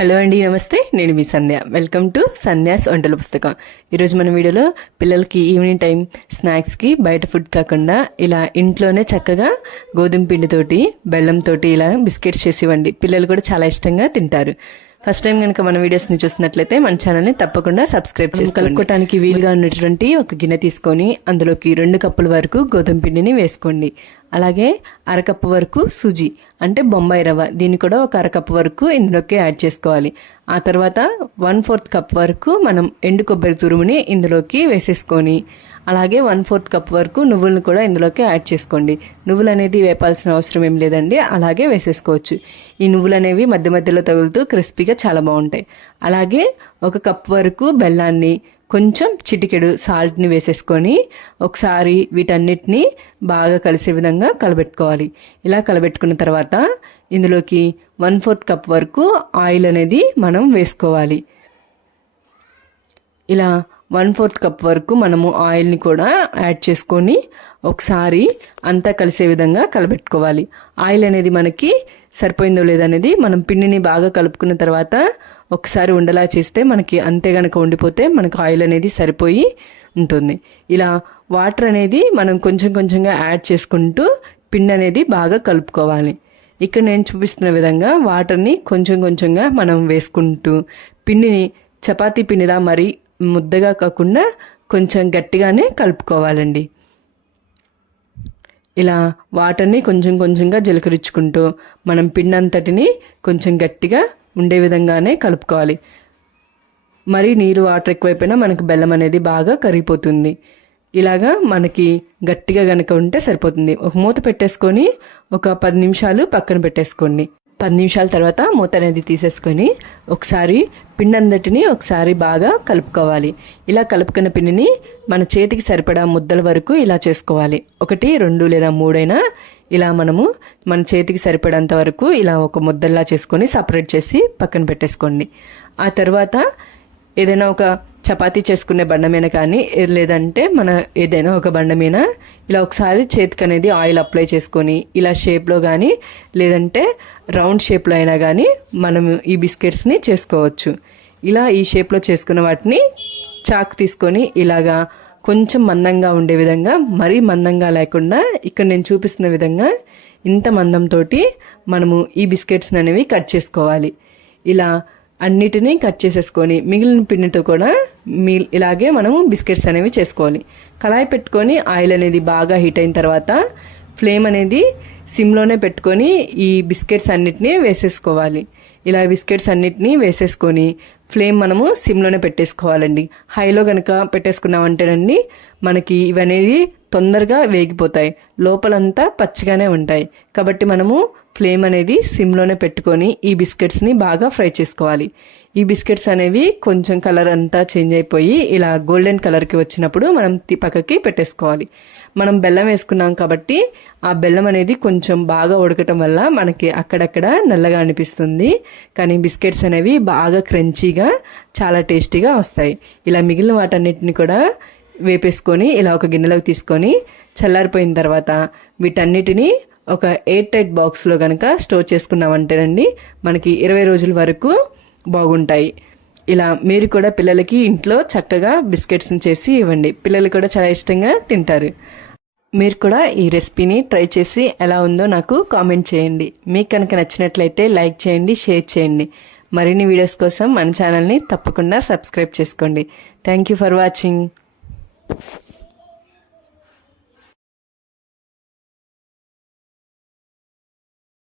Hello అండి నమస్తే. నేను మీ సంధ్య. వెల్కమ్ టు సంధ్యాస్ వంటల పుస్తకం. ఈరోజు మన వీడియోలో పిల్లలకి ఈవినింగ్ టైం స్నాక్స్కి బయట ఫుడ్ కాకుండా ఇలా ఇంట్లోనే చక్కగా గోధుమ పిండితోటి బెల్లంతోటి ఇలా బిస్కెట్స్ చేసి ఇవ్వండి పిల్లలు కూడా చాలా ఇష్టంగా తింటారు. ఫస్ట్ టైం కనుక మన వీడియోస్ని చూస్తున్నట్లయితే మన ఛానల్ని తప్పకుండా సబ్స్క్రైబ్ చేసి కలుపుకోవడానికి వీలుగా ఉన్నటువంటి ఒక గిన్నె తీసుకొని అందులోకి రెండు కప్పుల వరకు గోధుమ పిండిని వేసుకోండి. అలాగే అరకప్పు వరకు సుజీ అంటే బొంబాయి రవ్వ. దీన్ని కూడా ఒక అరకప్పు వరకు ఇందులోకి యాడ్ చేసుకోవాలి. ఆ తర్వాత వన్ ఫోర్త్ కప్ వరకు మనం ఎండు కొబ్బరి తురుముని ఇందులోకి వేసేసుకొని అలాగే వన్ ఫోర్త్ కప్ వరకు నువ్వులను కూడా ఇందులోకి యాడ్ చేసుకోండి. నువ్వులు అనేది వేపాల్సిన అవసరం ఏం లేదండి అలాగే వేసేసుకోవచ్చు. ఈ నువ్వులు అనేవి మధ్య మధ్యలో తగులుతూ క్రిస్పీగా చాలా బాగుంటాయి. అలాగే ఒక కప్ వరకు బెల్లాన్ని కొంచెం చిటికెడు సాల్ట్ని వేసేసుకొని ఒకసారి వీటన్నిటిని బాగా కలిసే విధంగా కలబెట్టుకోవాలి. ఇలా కలబెట్టుకున్న తర్వాత ఇందులోకి వన్ ఫోర్త్ కప్ వరకు ఆయిల్ అనేది మనం వేసుకోవాలి. ఇలా వన్ ఫోర్త్ కప్ వరకు మనము ఆయిల్ని కూడా యాడ్ చేసుకొని ఒకసారి అంతా కలిసే విధంగా కలబెట్టుకోవాలి. ఆయిల్ అనేది మనకి సరిపోయిందో లేదనేది మనం పిండిని బాగా కలుపుకున్న తర్వాత ఒకసారి ఉండలా చేస్తే మనకి అంతే గనక ఉండిపోతే మనకు ఆయిల్ అనేది సరిపోయి ఉంటుంది. ఇలా వాటర్ అనేది మనం కొంచెం కొంచెంగా యాడ్ చేసుకుంటూ పిండి అనేది బాగా కలుపుకోవాలి. ఇక్కడ నేను చూపిస్తున్న విధంగా వాటర్ని కొంచెం కొంచెంగా మనం వేసుకుంటూ పిండిని చపాతీ పిండిలా మరి ముద్దగా కాకుండా కొంచెం గట్టిగానే కలుపుకోవాలండి. ఇలా వాటర్ని కొంచెం కొంచెంగా జీలకరించుకుంటూ మనం పిండి అంతటిని కొంచెం గట్టిగా ఉండే విధంగానే కలుపుకోవాలి. మరి నీరు వాటర్ ఎక్కువైపోయినా మనకు బెల్లం అనేది బాగా కరిగిపోతుంది. ఇలాగా మనకి గట్టిగా గనక ఉంటే సరిపోతుంది. ఒక మూత పెట్టేసుకొని ఒక పది నిమిషాలు పక్కన పెట్టేసుకోండి. పది నిమిషాల తర్వాత మూత అనేది తీసేసుకొని ఒకసారి పిండి అందటిని ఒకసారి బాగా కలుపుకోవాలి. ఇలా కలుపుకున్న పిండిని మన చేతికి సరిపడా ముద్దల వరకు ఇలా చేసుకోవాలి. ఒకటి రెండు లేదా మూడైనా ఇలా మనము మన చేతికి సరిపడంత వరకు ఇలా ఒక ముద్దల్లా చేసుకొని సపరేట్ చేసి పక్కన పెట్టేసుకోండి. ఆ తర్వాత ఏదైనా ఒక చపాతీ చేసుకునే బండ మీద కానీ లేదంటే మన ఏదైనా ఒక బండ మీద ఇలా ఒకసారి చేతికి అనేది ఆయిల్ అప్లై చేసుకొని ఇలా షేప్లో కానీ లేదంటే రౌండ్ షేప్లో అయినా కానీ మనం ఈ బిస్కెట్స్ని చేసుకోవచ్చు. ఇలా ఈ షేప్లో చేసుకున్న వాటిని చాక్ తీసుకొని ఇలాగా కొంచెం మందంగా ఉండే విధంగా మరీ మందంగా లేకుండా ఇక్కడ నేను చూపిస్తున్న విధంగా ఇంత మందంతో మనము ఈ బిస్కెట్స్ అనేవి కట్ చేసుకోవాలి. ఇలా అన్నిటినీ కట్ చేసేసుకొని మిగిలిన పిండితో కూడా మీ ఇలాగే మనము బిస్కెట్స్ అనేవి చేసుకోవాలి. కళాయి పెట్టుకొని ఆయిల్ అనేది బాగా హీట్ అయిన తర్వాత ఫ్లేమ్ అనేది సిమ్లోనే పెట్టుకొని ఈ బిస్కెట్స్ అన్నిటినీ వేసేసుకోవాలి. ఇలా బిస్కెట్స్ అన్నిటినీ వేసేసుకొని ఫ్లేమ్ మనము సిమ్లోనే పెట్టేసుకోవాలండి. హైలో కనుక పెట్టేసుకున్నామంటేనండి మనకి ఇవనేది తొందరగా వేగిపోతాయి. లోపలంతా పచ్చిగానే ఉంటాయి. కాబట్టి మనము ఫ్లేమ్ అనేది సిమ్లోనే పెట్టుకొని ఈ బిస్కెట్స్ని బాగా ఫ్రై చేసుకోవాలి. ఈ బిస్కెట్స్ అనేవి కొంచెం కలర్ అంతా చేంజ్ అయిపోయి ఇలా గోల్డెన్ కలర్కి వచ్చినప్పుడు మనం పక్కకి పెట్టేసుకోవాలి. మనం బెల్లం వేసుకున్నాం కాబట్టి ఆ బెల్లం అనేది కొంచెం బాగా ఉడకటం వల్ల మనకి అక్కడక్కడ నల్లగా అనిపిస్తుంది. కానీ బిస్కెట్స్ అనేవి బాగా క్రంచీగా చాలా టేస్టీగా వస్తాయి. ఇలా మిగిలిన వాటన్నిటిని కూడా వేపేసుకొని ఇలా ఒక గిన్నెలోకి తీసుకొని చల్లారిపోయిన తర్వాత వీటన్నిటిని ఒక ఎయిర్ టైట్ బాక్స్లో కనుక స్టోర్ చేసుకున్నామంటేనండి మనకి ఇరవై రోజుల వరకు బాగుంటాయి. ఇలా మీరు కూడా పిల్లలకి ఇంట్లో చక్కగా బిస్కెట్స్ని చేసి ఇవ్వండి. పిల్లలు కూడా చాలా ఇష్టంగా తింటారు. మీరు కూడా ఈ రెసిపీని ట్రై చేసి ఎలా ఉందో నాకు కామెంట్ చేయండి. మీకు కనుక నచ్చినట్లయితే లైక్ చేయండి షేర్ చేయండి. మరిన్ని వీడియోస్ కోసం మన ఛానల్ని తప్పకుండా సబ్స్క్రైబ్ చేసుకోండి. Thank you for watching.